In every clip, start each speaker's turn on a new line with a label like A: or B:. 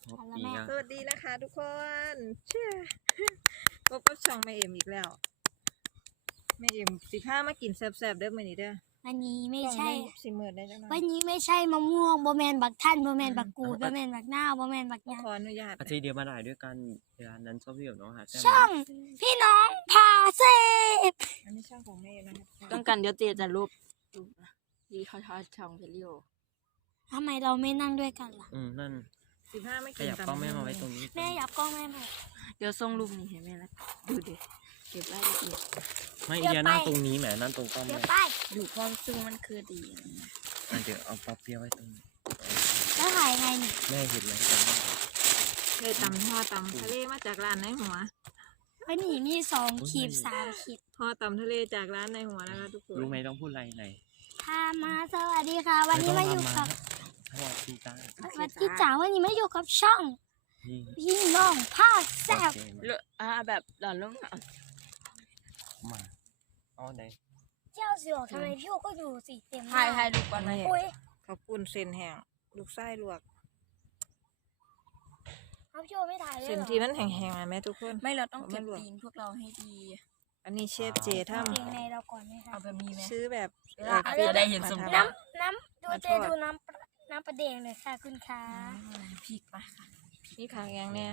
A: ปีอ่ะ
B: สวัสดีนะคะทุกคนเชื่อพบกับช่องแม่เอ็มอีกแล้วแม่เอ็ม15มากินแซ่บๆเด้อมื้อนี้เด้อ
C: วันนี้ไม่ใช่
B: สิมื้อได้จังหน่อ
C: วั
B: ย
C: นนี้ไม่ใช่มะม่วงบ่แมนบักท่านบ่แมนบักกูดบ่แมนบักหน้าวบ่แมนบักหยัง
B: ขออนุญาต
A: อาทิตย์เดียวมาถ่ายด้วยกันเวลานั้นชอบพี่กับน้องหาแต้ม
C: ช่องพี่น้องพาเซฟ
B: อันนี้ช่องของแม่เอ็มนะครับ
D: ต้องการเดี๋ยวเจจะรูปดีเขาทอดช่องเพลิโอ
C: ทำไมเราไม่นั่งด้วยกันล่ะ
A: นั่น
B: 15มา
A: ข
B: กิน
A: ยับกล้องแม่มาไว้ตรงนี้
C: แม่ยับกล้องแม่หน่อย
D: เดี๋ยวส่งรูปนี้ให้แม่แล้วดูดิเก็บรายละเอียด
A: ไม่เดียวนั่งตรงนี้แหมนั่งตรงกล้อง
C: เดี๋
A: แม่
C: ยวไป
D: ดูความซึ้งมันคือดี
A: เดี๋ยวเอาป๊อปเปียไว้ตรงนี้
C: แล้วถ่ายยังไงนี่
A: แม่เห็นไหม
B: เคยตำทอดตำทะเลมาจากร้านในหัว
C: วันนี้มี2 ขีด 3 ขีด
B: ทอดตำทะเลจากร้านในหัวนะคะทุกคน
A: รู้ไหมต้องพูดอะไรไหน
C: พามาสวัสดีค่ะ วันนี้มาอยู่กับ
A: สวัสดีจ้า
C: สวัสดีจ๋าวันนี้มาอยู่กับช่อง
A: นี่
C: พี่น้องพาแซฟ
D: เลอะแบบหล่อนลงอ่ะ
A: มาเอาไหน
C: เจ้าสิบอกทำไมพี่โอก็อยู่สิเต็ม
D: ถ่ายรูปก่อนไหม
C: อุ้ย
B: ขอบคุณเส้นแห้งลูกไส้ลวก
C: เอาพี่โอไม่ถ่ายเลย
B: เส้น
C: เหรอ
B: ที่มันแห้งๆอ่ะแม่ทุกคน
D: ไม่เราต้องเก็บตีนพวกเราให้ดี
B: อันนี้เชฟเจท
C: เกงในเราก่อนไหมคะ
D: เอาแบบนี้ไหม
B: ำซื้อแบบ
D: อาจจะได้เห็นสม
C: น้ำดูเจดูน้ำประเดงเลยค่ะคุณคะ
D: พริกมาค่ะ
B: นี่ผักยังเนี่ย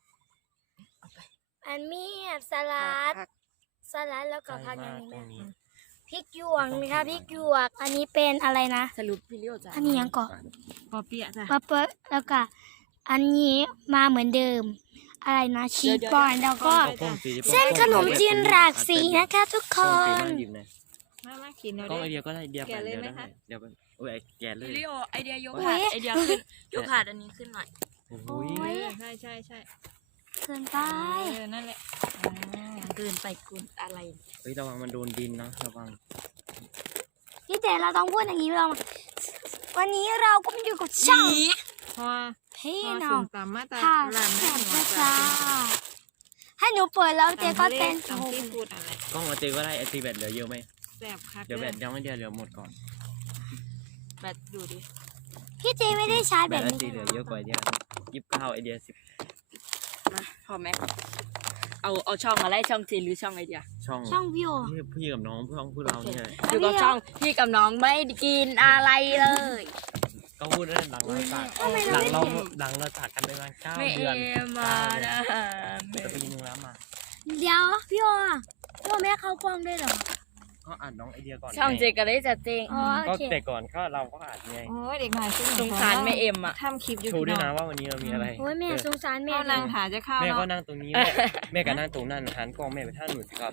C: อันมีสลัด
B: ผัก
C: สลัดแล้วก็ผักอย่างนี้
A: ตร
C: แม่
A: งนี้
C: พริกหยวกนะคะพริกหยวก อันนี้เป็นอะไรนะ
D: สรุปเพลิโอจ้ะ
C: อันนี้ยังเกาะ
B: ปอเปี๊ยะจ้ะ
C: ปะเปิ้ลแล้วก็อันนี้มาเหมือนเดิม อะไรนะชีสบอลแล้วก็
A: เอากล้องสี
C: เส้นขนมจีนหลากสีนะคะทุกค
A: กล้องสี
C: น
A: มาหยิบหน่อย
B: มากินเรา
A: กล้องไอ
B: ได้
A: เดียก็ได้เดียว
B: แกะเลย
A: เดียว
B: ไหม
A: ได้
B: คะ
A: เดี๋ยวไปโอ้ยแกะเล
D: เพ
A: ย
D: ลิโอไอเดียยกผ่านไอเดียขึ้นยกผ่านอันนี้ขึ้นหน่อย
A: โอ้ย
B: ใช่ใช่ใช่
C: เกินไป
B: นั่นแหละ
D: เกินไปกุนอะไร
A: เฮ้ยระวังมันโดนดินนะระวัง
C: พี่เจเราต้องพูดอย่างนี้เราวันนี้เราก็มาอยู่กับช่อง
B: พอ
C: พี่
B: พอ
C: น้
B: สุ่
C: อง
B: มตำมาตา
C: ค่ะ
B: ร้าน
C: แซ่
B: แม่
C: บ
B: หัว
C: จ้าให้หนูเปิดแล้วเจก็เต้น
B: ตำซีฟู้ดอะไร
A: กล้องเอาตีก็ได้ไอตีแบตเหลือเยอะไหม
B: แซ่บคัก
A: เดี๋ยวแบตยังไม่เดียวเดี๋ยวหมดก่อน
D: แบบดูดิ
C: พี่เจไม่ได้ชาร์จ
A: แบ
C: แบ
A: ต
C: บ
A: ไอ
C: นี้
A: ตีเหลือเยอะกว่าไอเดีย29ไอเดีย10
D: มาพอไหมเอาช่องอะไรช่องจีหรือช่องไอเดีย
A: ช่อง
C: ช่องพี่โอ
A: พี่กับน้องพวกเราเนี่ย
D: อยู่กับช่องพี่กับน้องไม่กินอะไรเลย
A: ก็พูดได้หลังเราจากหลังเราจากกันไปประมาณ9
D: ไม่
A: เดือน
D: มานะ
A: จะไปยิงนึงแล้วมา
C: เดี๋ยวพี่โอพี่โอแม่เข้ากล้องด้วยเหรอ
A: ก็อ่านน้องไอเดียก่อน
D: ช่องเจก็ได้จัดเจง
C: อ๋อโอ
A: ก็
C: เค
A: แต่ก่อนก็เราก็อ่านไง
B: โอ้ยเด็กหน่อยซึ่ง
D: สงสารแม่เอ็มอ่ะ
B: ทำคลิปอยู่
A: โชว์ด้วยนะว่าวันนี้เรามีอะไร
C: โอ้ยแม่สงสารแม่
B: แม่นางถาจะเข้า
A: แม่ก็
B: เนาะ
A: นั่งตรงนี้แม่ก็นั่งตรงนั้นหันกล้องแม่ไปท่าหนุนครับ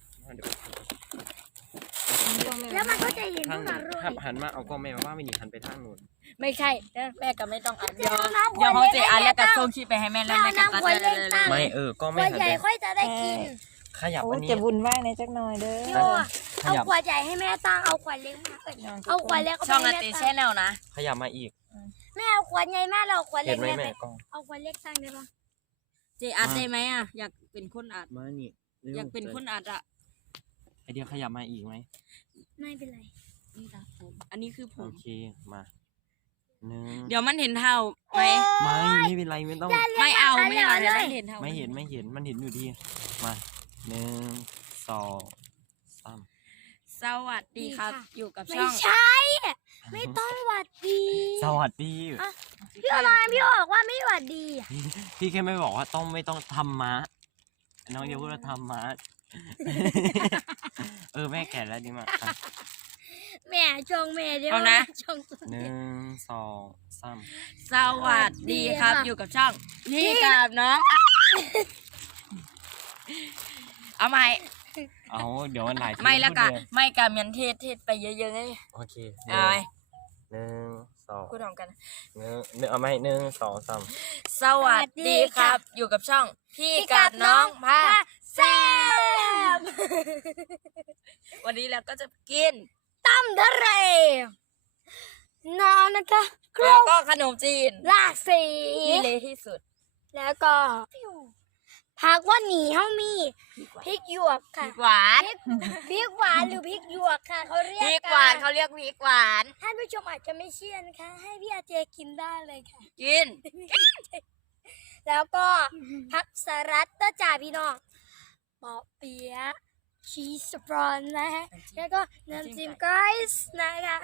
C: แล้วมันก็จะเห็น
A: ท่า
C: ทุก
A: หนุ
C: อย่าง
A: นหันมาเอากล้องแม่มาว่าไม่หนีหันไปท่าหนุน
D: ไม่ใช่แม่ก็ไม่ต้องอ่านเดี๋ยวเขาเจอ่านแล้วก็ส่งคลิปไปให้แม่แล้วแม่ก็ตัดเลย
A: ไม่กล้อง
C: ข
A: แม่
C: วด
A: หัน
C: ใหญ่
A: ไป
C: ค่อยจะได้กิน
A: ขยับ
B: โอ้
A: อั
B: ย
A: นนี้
B: จะวุ่นวายในจักหน่อยเด้
C: พี่
B: อ
C: โอเอาขวดใหญ่ให้แม่ตั้งเอาขวดเล็กมาเอาขวดเล็ก
D: ช่อง
C: ไป
D: อา
C: ให้
D: ติ
C: แม่
D: แช่
C: ตั้ง
D: แนวนะ
A: ขยับมาอีก
C: แม่เอาขวดใหญ่แม่เราขวด
A: เห็
C: เล็
A: น
C: ก
A: ไหม
C: แม่
A: แม่กล้อง
C: เอาขวดเล็กตั้งได้ปะ
D: เจอัดได้ไหมอ่ะอยากเป็นคนอัด
A: มานี่
D: อยากเป็นคนอัดอ่ะ
A: ไอเดียขยับมาอีกไหม
C: ไม่เป็นไร
D: นี่ตาผมอันนี้คือผ
A: โอ
D: ม
A: เคมาหนึ่ง
D: เดี๋ยวมันเห็นเท่าไหม
A: ไม่เป็นไรไม่ต้อง
D: ไม่เอาไม่เอาจะได้เห็นเท่า
A: ไม่เห็นมันเห็นอยู่ดีมา1 2 3
D: สวัสดีครับ อยู่กับ
C: ไม่
D: ช่อง
C: ใช่ ไม่ต้องหวัดดี
A: สวัสดี
C: พี่โอมาพี่โอบอกว่าไม่หวัดดี
A: พี่แค่ไม่บอกว่าไม่ต้องทำม้าน้องเดียวพูดว่าทำม้า แม่แก่แล้วดีมากอ่ะ
C: แม่ชงแม่เดียว
D: เอานะ
C: ชง
A: 1 2 3
D: สวัสดีครับ อยู่กับช่องพี่กับน้องเอาใหม่
A: เอาเดี๋ยววันไหน
D: ไม่แล้วกันไม่กับเมียนเทศไปเยอะๆไง
A: โอเค
D: เอาไหม
A: 1
D: พูดพร้อมกัน
A: 2เอาไหม1 2 3
D: สวัสดีครับ อยู่กับช่องพี่กับน้องพา
C: แซ่บ
D: วันนี้เราก็จะกิน
C: ตั้มทะเลน้ำนะคะคร
D: แล้ว
C: บ
D: ก็ขนมจีน
C: หลากสี
D: ที่เละที่สุด
C: แล้วก็ผักว่าหนีเฮามีพริกหยวก
D: พ
C: ค่ะ
D: ริกหวาน
C: พริกหวานหรือพริกหยวกค่ะเขาเรียก
D: พริก
C: กั
D: หวานเขาเรียกพริกหวาน
C: ท่านผู้ชมอาจจะไม่เชื่อนะคะให้พี่อาเจกินได้เลยค่ะ
D: กิน
C: แล้วก็ผักสลัดก็จ่าพี่น้องปอเปี๊ยะชีสสปรอนนะฮะแล้วก็น้ำจิ้มไก่นะคะ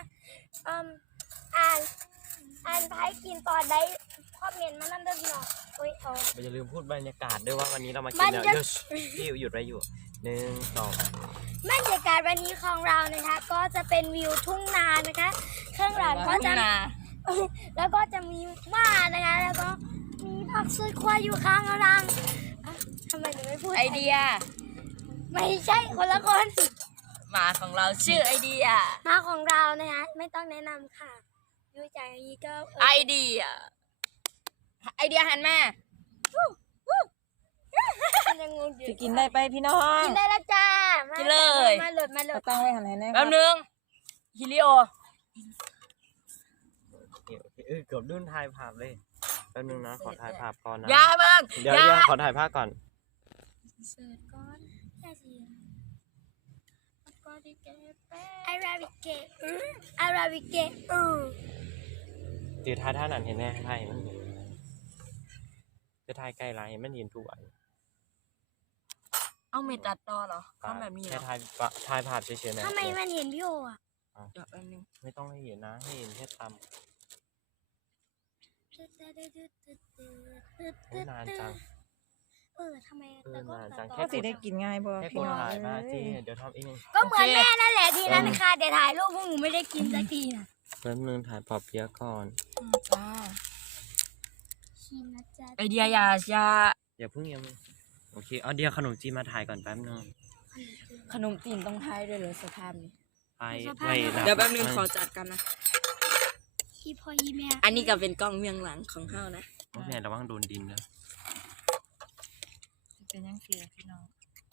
C: อ่านไพ่กินตอนได้คอมเมนต์มานั่นเด้อพี่น้องโอ้ยเอา
A: อย่าลืมพูดบรรยากาศด้วยว่าวันนี้เรามากิน
C: บรร
A: เนี่ย
C: ยาก
A: พี่หยุดไว้อยู่1 2
C: บรรยากาศวันนี้ของเรานะคะ ก็จะเป็นวิวทุ่งนานะคะข้างหลังก็จะแล้วก็จะมีม่านะคะ แล้วก็มีผักสวนครัวอยู่ข้างล่างอ่ะทำไมหนูไม่พูด
D: ไอเดีย
C: ไม่ใช่คนละคน
D: หมาของเราชื่อไอเดีย
C: มาของเรานะคะ ไม่ต้องแนะนำค่ะดูจากอย่างนี้ก็
D: ไอเดียไอเดียหันมา
C: ยังงงอยู่
B: จะกินได้ไปพี่น้อง
C: กินได้แล้วจ้ามา
D: กินเลย
C: มาโหลดมาโหล
B: เอา
C: ด
B: ตั้งไว้หันไหนแน่ค
D: แป๊
B: รั
D: บบ นึงฮิลิโอ
A: เกือบดุ้นถ่ายภาพเลยแป๊บนึงนะขอถ่ายภาพก่อนนะ
D: ยาเบิ้ง
A: เดี๋ยวขอถ่ายภาพก่อน
C: เสิร์ฟก่อนแค่สิอาราบิเกะอาราบิเกะ
A: ตีถ่ายท่านั้นเห็นแน่ถ่ายมันเห็นจะถ่ายใกล้ไรมันเห็นทุกอัน
D: เอาเมตัดต่อเหรอทำแบบนี้เหร
A: แค่
D: อ
A: ถ่ายภาพเฉยๆนะ
C: ทำไมมันเห็นพี่โออ่ะ
D: เดี๋ยวแป๊บนึง
A: ไม่ต้องให้เห็นนะให้เห็นแค่ตำนานจัง
C: ทำไม
A: นานจัง
B: ก็สิได้กินง่ายบ่
A: แค่ก
B: พี่
A: ด
B: น้อง
A: ถ่ายมา
B: เอ้
A: จี
B: ย
A: เดี๋ยวทำเอง
C: ก็เหมือนแม่นั่นแหละที่นั่นค่ะแต่ถ่ายรูปพวกหนูไม่ได้กินสักทีน่ะ
A: แป๊บนึงถ่ายปอบเปียะก่อน
D: จ้า
C: ชิมนะจ๊ะ
D: ไอเดียอย่า
A: อย่าเพิ่งยังโอเคเอาเดี๋ยวขนมจีนมาถ่ายก่อนแป๊บนึง
D: ขนมตีนต้องทายด้วยเหรอสภาพนี้
A: ไปไม่นะ
D: เดี๋ยวแป๊บนึงขอจัดกันนะ
C: อีพ่ออีแม่
D: อันนี้ก็เป็นกล้องเมียงหลังของเฮานะ
A: แม่ระวังโดนดินนะ
B: เป็นยังเสียพี่น้อง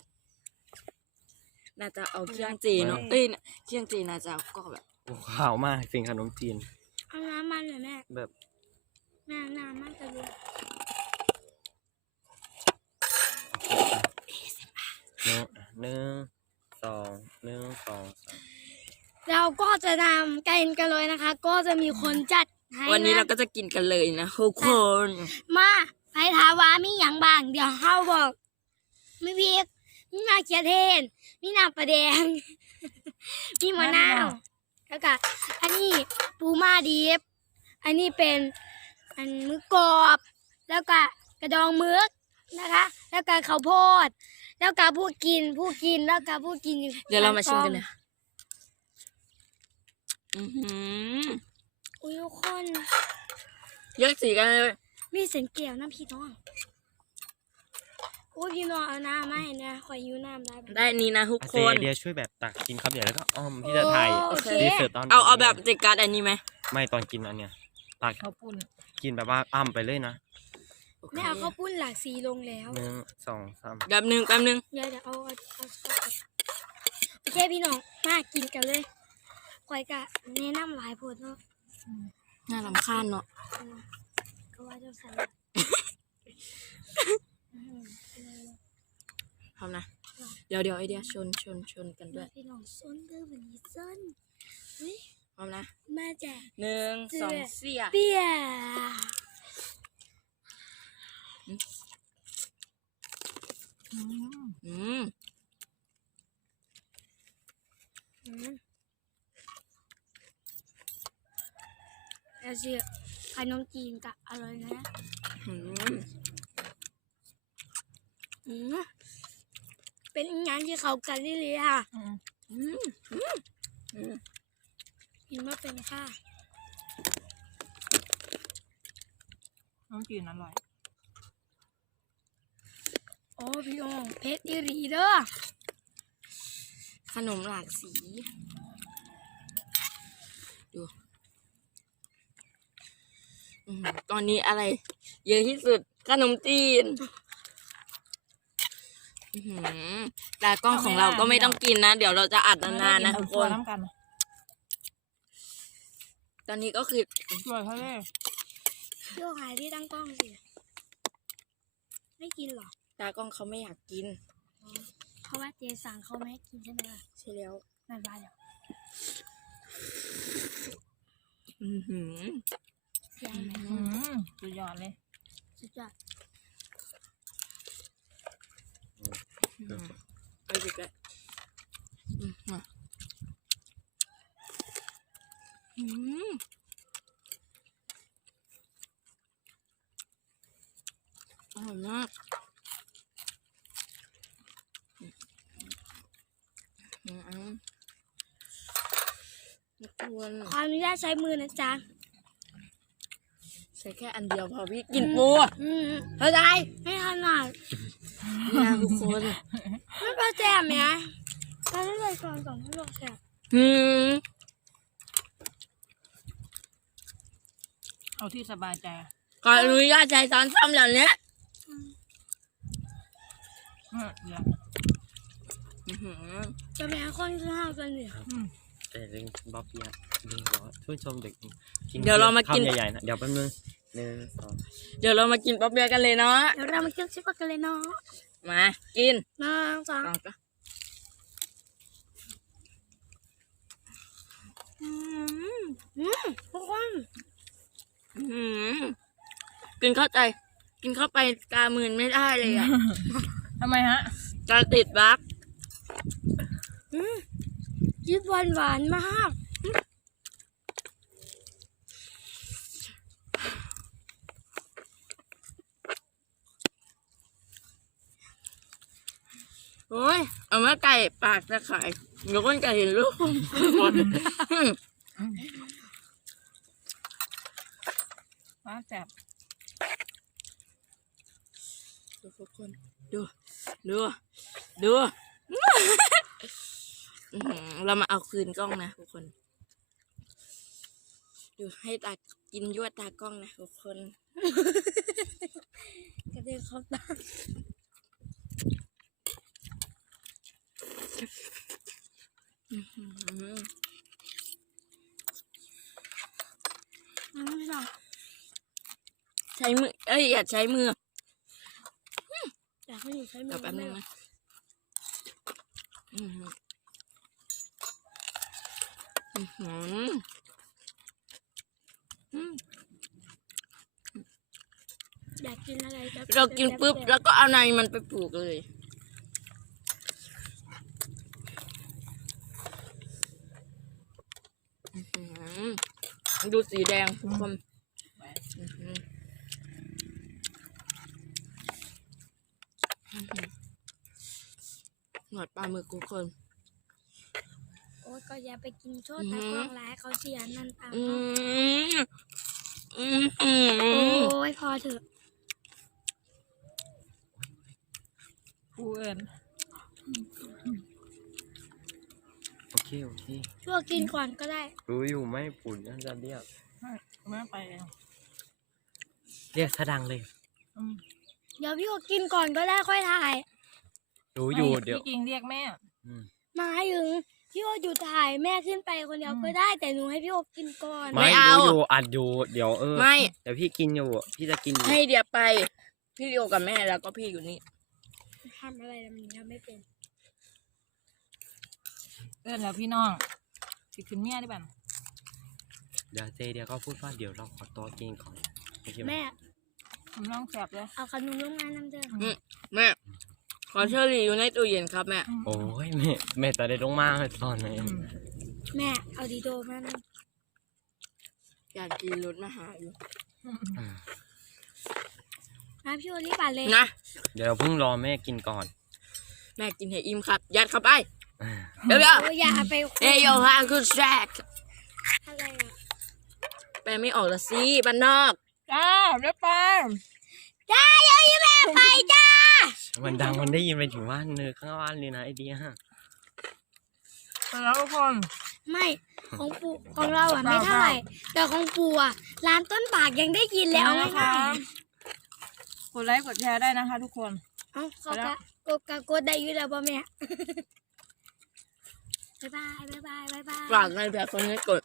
D: น่าจะเอาเครื่องจีนเนาะเอ้ยเครื่องจีนน่าจะเอาก็แบบ
A: โอ้ขาวมากสิ่งขนมจีน
C: เอาน้ำมันเลยแม่
A: แบบ
C: แม่น้ำมันจะรู้
A: หนึ่งสองสาม
C: เราก็จะนำกันเลยนะคะ ก็จะมีคนจัดให้
D: วันนี้เรา
C: นะ
D: ก็จะกินกันเลยนะทุกคน
C: มาไปถามว่ามีอย่างบ้างเดี๋ยวเขาบอกมีพริกมีมะเขือเทศมีน้ำปลาแดง มีมะนาวแล้วก็อันนี้ปูม่าดิบอันนี้เป็นอันมือกรอบแล้วก็กระดองมึกนะคะ แล้วก็ข้าวโพดแล้วก็ผู้กินแล้วก็ผู้กินอยู่
D: เดี๋ยวเรามาชิมกันเลยอือหือ
C: อุ้ยทุกคน
D: เยอะสีกันเลย
C: มีเสียงเกี่ยวน้ำพี่น้องอุ้ยพี่น้องเอาน้ำมาให้นะขอยิ้วน้ำได้ปะ
D: ได้นี้นะทุก
A: อา
D: ค
A: เจ
D: น
A: เดียวช่วยแบบตักกินครับเดี๋ยวแล้วก็อ้อมพี่จะถ่าย
C: โอเค
A: รีเสิร์ตตอน
D: เอาแบบเจการ์ดอันนี้ไหม
A: ไม่ตอนกินอันเนี้ยตัก
B: ข้าวปุ้น
A: กินแบบว่าอ้ำไปเลยนะ
C: แม่เอาข้าวปุ้นหลากสีลงแล้ว
A: 1 2 3
D: แป๊บนึง
C: เดี๋ยวเอาโอเคพี่น้องมากินกันเลยคอยกะแนะนำหลายผลเนาะ
D: น่ารำคาญเนาะ
C: ก็ว่าจะใส่
D: ทำนะ เดี๋ยวไอเดียชนกันด้วย
C: พี่น้องส้นเด้อวันนี้ส้นอุ้ย
D: พร้อมนะ
C: มาจาก
D: 1 2 เสีย
C: เปีย
B: อืม
D: อืม
C: แล้วสิขนมจีนกะอร่อยนะ
D: อืม
C: เป็นงานที่เขากันนี่เลยค่ะ
B: อืม
D: อืมอืม
C: กินมาเป็นค่ะ
B: น้องจีนอร่อย
C: โอ้พี่น้องเพชรอีหลีเด้อ
D: ขนมหลากสี ดูตอนนี้อะไร เยอะที่สุด ขนมจีนตากล้องของเราก็ไม่ต้องกินนะ เดี๋ยวเราจะอัดนานๆนะทุกคน
B: น้ำกัน
D: ตอนนี้ก็คือ
B: สวยเขาเลย
C: เที่ยวหายที่ตั้งกล้องสิไม่กินหรอ
D: ตากล้องเขาไม่อยากกิน
C: เพราะว่าเจสั่งเขาไม่ให้กินใช่ไหมล่ะ
D: ใช่แล้ว
C: นั่นบ้าเดี๋ยว
D: อือหือ
C: ยังไหม
B: อืมสุดยอดเลย
C: สุดยอด
D: มากควร
C: ขออนุญาตใช้มือนะจ๊ะ
D: ใช้แค่อันเดียวพอพี่กินปู
C: เข้าใจไม่ถนัด
D: เนี่ยทุกคน
C: ไม่พอแจมเนี่ยตอนนี้เลยสองที่ลงแจม
B: เอาที่สบายใจ
D: ขออนุญาตใช้ช้อนส้อมอย่างเนี้ย
B: เดี๋ยว
C: จะแม่คนที่ห้ากันเนี่ย
A: แต่เรื่องบ๊อบเนี่ยดึงบอกช่วยชมเด็กกิน
D: เดี๋ยวเรามากิน
A: คำใหญ่ๆนะเดี๋ยวแป๊บนึง1 2
D: เดี๋ยวเรามากินป๊อปเบียร์กันเลยเนาะ
C: เดี๋ยวเรามาเกี่ยวชิปกันเลยเนาะ
D: มากิน
C: 1 2
D: ลองจ้ะ
C: ทุกคน
D: กินเข้าใจ กินเข้าไปตามืนไม่ได้เลยอ่ะ
B: ทำไมฮะ
D: ตาติดบั๊ก
C: ยิบหวานมาก
D: โอ้ยเอามาไก่ปากจะขายเดี๋ยวคนจะเห็นลูกคน
B: ว้าแซ่บ
D: ทุกคนดูดูเรามาเอาคืนกล้องนะทุกคนดูให้ตากินยั่วตากล้องนะทุกคน
C: กระเด็นเข้าตาไม่หรอก
D: ใช้มืออย่าใช้มือ
C: อยากให้หนูใช้มื
D: เดี๋ย
C: อ
D: วแป๊บนึงนะ
C: อยากกินอะไร
D: เรากินปุ๊บแล้วก็เอาในมันไปปลูกเลยดูสีแดงทุกคนหนวดปลาหมึกทุกคน
C: โอ้ยก็อย่าไปกินโชดตากล้องร้ายเขาเสียนั่นตามโอ้ยพอเถอะ
B: ปูเอิญ
A: โอเคโอเค
C: ช่วยกินก่อนก็ได้
A: รู้อยู่ไม่ปุ่นน่าจะเรียก
B: ไม่ไปเอง
A: เรียกซะดังเลย
C: เดี๋ยวพี่ก็กินก่อนก็ได้ค่อยถ่าย
A: รู้อยู่เดี๋ยว
B: พี่จริงเรียกแม่
C: มาถึงพี่โออยู่ถ่ายแม่ขึ้นไปคนเดียวก็ได้แต่หนูให้พี่โอกินก่อน
A: ไม่รู้อยู่อัดอยู่เดี๋ยว
D: ไม่
A: เดี๋ยวพี่กินอยู่พี่จะกินอยู่
D: ให้เดี๋ยวไป พี่เดียวกับแม่แล้วก็พี่อยู่นี่
C: ทำอะไรมันทำไม่เป็น
B: เอิญแล้วพี่น้องสิขึ้นเมียได้ป่ะ
A: เดี๋ยวเดี๋ยวก็พูดว่าเดี๋ยวเราขอตัวกินก่อนโอเคไหม
C: แม่
B: ผมน้องแซ่บเลย
C: เอาขนมโรงงานน้ำเด้อ
D: แม่ขอเชอรี่อยู่ในตู้เย็นครับแม่
A: โอ้ยแม่ตอนได้ลงมาตอนไหน
C: แม่เอาดีโดมานะ
D: อยากกินรถมาหาอยู่
C: มาพี่โอรีบไปเลย
D: นะ
A: เดี๋ยวเราเพิ่งรอแม่กินก่อน
D: แม่กินให้อิ่มครับ ยัดเข้าไป
A: อ่า
D: เดี๋ยว
C: โอ้ยอย่าไป
D: เฮ้ยโยฮานคือแซก
C: อะไรอ่ะ
D: แปลไม่ออกละสิบ้านนอก
B: จ้าเรียบไป
C: จ้าเดี๋ยวแม่ไปจ้า
A: มันดังมันได้ยินไปถึงบ้านเลยข้างบ้านเลยนะไอเดีย
B: แล้วทุกคน
C: ไม่ของปู่ของเราอ่ะไม่เท่าไหร่แต่ของปู่อ่ะร้านต้นปากยังได้ยินแล้ว
B: นะคะ
C: ง่าย
B: กดไลค์กดแชร์ได้นะคะทุกคน
C: ๆเอาเขากดได้อยู่แล้วป่ะแม่บ๊ายบาย
D: ฝากในแบบคนนี้กด